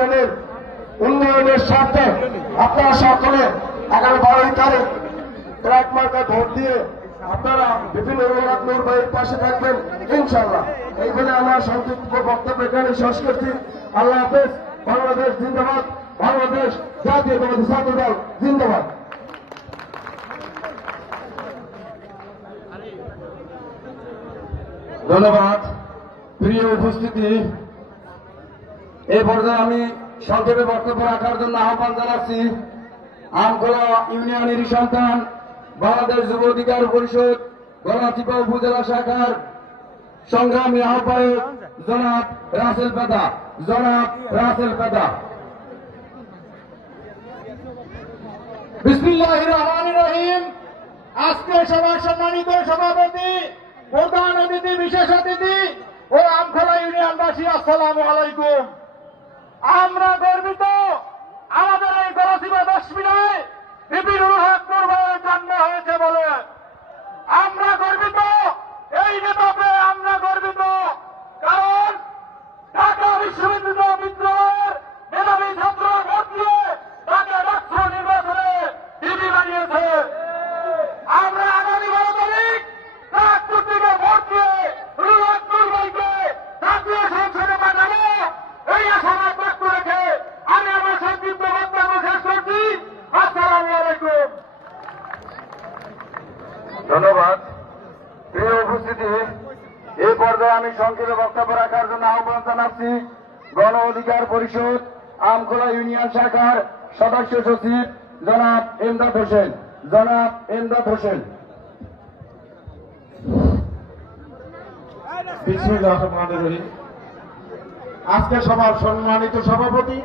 ইউনিয়নের উন্নয়নের স্বার্থে আপনারা সকলে 11-12 তারিখ ট্রাক মার্কা ভোট দিয়ে আপনারা বিভিন্ন নূর ভাইয়ের পাশে থাকবেন ইনশাআল্লাহ। এই বলে আমরা সংক্ষিপ্ত বক্তব্য এখানে শেষ করছি। আল্লাহ হাফেজ। বাংলাদেশ জিন্দাবাদ। বাংলাদেশ জাতীয়তাবাদী ছাত্র দল জিন্দাবাদ। ধন্যবাদ। প্রিয় উপস্থিতি, এই পর্যায়ে আমি সংক্ষেপে বক্তব্য রাখার জন্য আহ্বান জানাচ্ছি আমখোলা ইউনিয়নেরই সন্তান বাংলাদেশ যুব অধিকার পরিষদ গলাচিপা উপজেলা শাখার সংগ্রামী আহ্বায়ক জনাব রাসেল পেদা। বিসমিল্লাহির রহমানির রহিম। আজকে সভার সম্মানিত সভাপতি, প্রধান অতিথি, বিশেষ অতিথি ও আমখোলা ইউনিয়নবাসী, আসসালামু আলাইকুম। আমরা গর্বিত আমাদের এই গলাচিপা 10 মিনায় বিপিনুল হক নূর ভাইয়ের জন্ম হয়েছে বলে। আমরা গর্বিত এই নেতা পেয়ে, আমরা গর্বিত কারণ ঢাকা বিশ্ববিদ্যালয় বিদ্রোহের মেধাবী ছাত্র ভোট দিয়ে তাকে ডাক্তার নির্বাচনে ডিবি বানিয়েছে। আমরা আগামী 12 তারিখ ডাক্তার থেকে ভোট দিয়ে রুহুল নূর ভাইকে জাতীয় সংসদে পাঠাবো, এই আশাবাদ ব্যক্ত রেখে আমি আমার সংক্ষিপ্ত বক্তব্য শেষ করছি। আসসালামু আলাইকুম। ধন্যবাদ। প্রিয় উপস্থিতি, এই পর্যায়ে আমি সংক্ষেপে বক্তব্য রাখার জন্য আহ্বান জানাচ্ছি গণ অধিকার পরিষদ আমখোলা ইউনিয়ন শাখার সদস্য সচিব জনাব এমদাদ হোসেন। বিসমিল্লাহির রহমানির রহিম। আজকে সভার সম্মানিত সভাপতি,